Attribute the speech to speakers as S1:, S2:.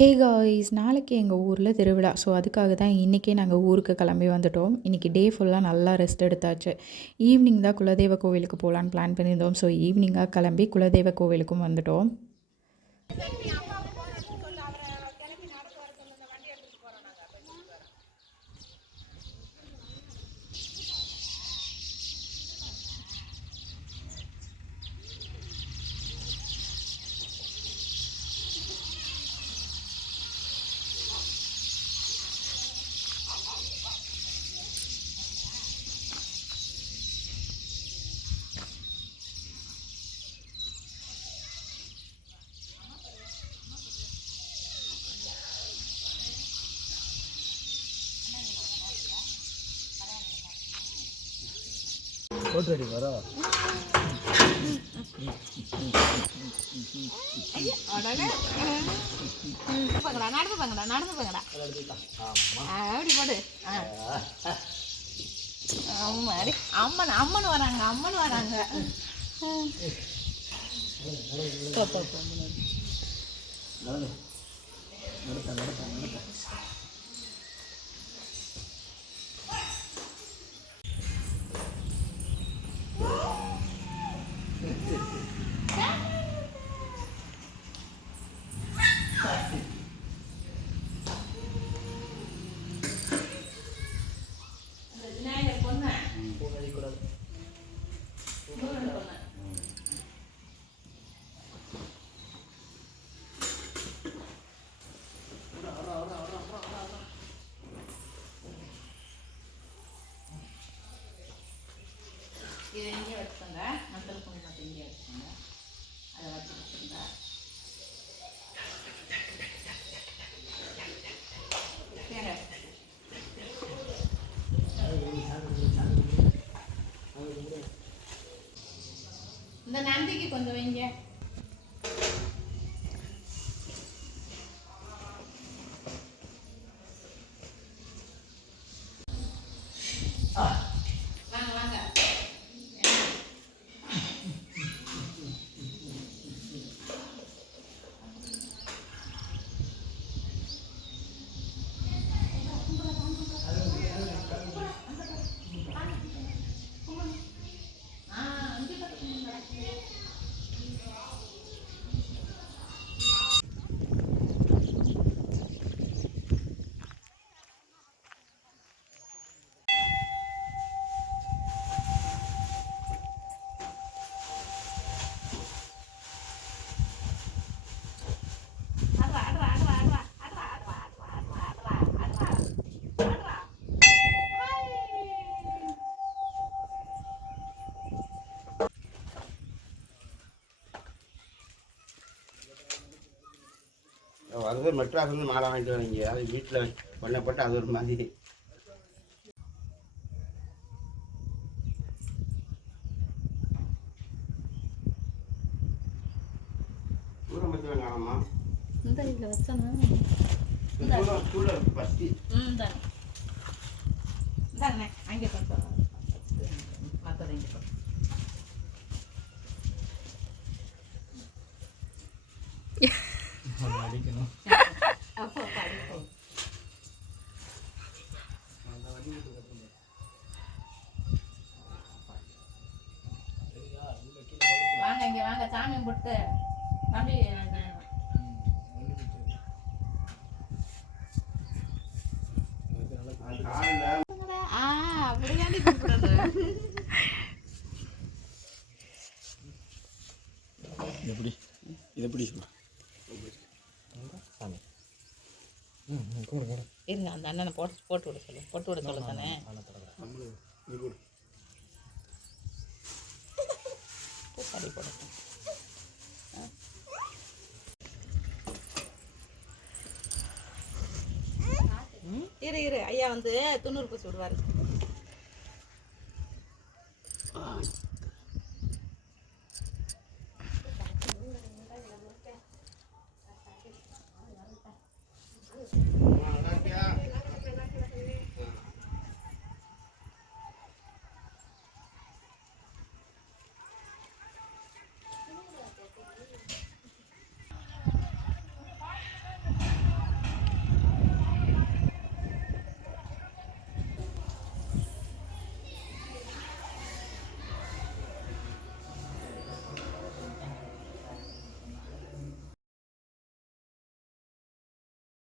S1: Hey guys நாளைக்கு எங்கள் ஊரில் திருவிழா. ஸோ அதுக்காக தான் இன்றைக்கே நாங்கள் ஊருக்கு கிளம்பி வந்துட்டோம். இன்றைக்கி டே ஃபுல்லாக நல்லா ரெஸ்ட் எடுத்தாச்சு. ஈவினிங் தான் குலதெய்வ கோவிலுக்கு போகலான்னு பிளான் பண்ணியிருந்தோம். ஸோ ஈவினிங்காக கிளம்பி குலதெய்வ கோவிலுக்கும் வந்துட்டோம்.
S2: போட்டு வரா
S3: நடந்து போங்கடா நடந்து போங்கடா அப்படி போடு ஆமா அம்மன் அம்மன் வராங்க அம்மன் வராங்க இந்த நந்திக்கு கொஞ்சம் வைங்க. வாங்க
S4: வருது மெட்ராஸ் வந்து மாலை வாங்கிட்டு வரீங்க அது வீட்டில் பண்ணப்பட்டு அது ஒரு மாதிரி. தூரம் பற்றி
S3: இந்த இதில் வச்சோன்னா
S4: தூரம் இருக்கு ஃபஸ்ட்டு
S3: ம் தானே இந்தாங்கண்ணே அங்கே கொஞ்சம் மற்றது இங்கே
S2: அடிக்கணும்.
S3: சாமி கும்பிட்டு தம்பி
S4: காலில்
S3: ஆ அப்படியாண்டி கூப்பிடணும்
S2: எப்படி? இது எப்படி
S3: இருங்க அந்த அண்ணனை போட்டு போட்டு விட சொல்லு. போட்டு விட சொல்லு தானே.
S4: நீ கொடு
S3: இரு இரு. ஐயா வந்து துண்ணூறு பூசி விடுவார்.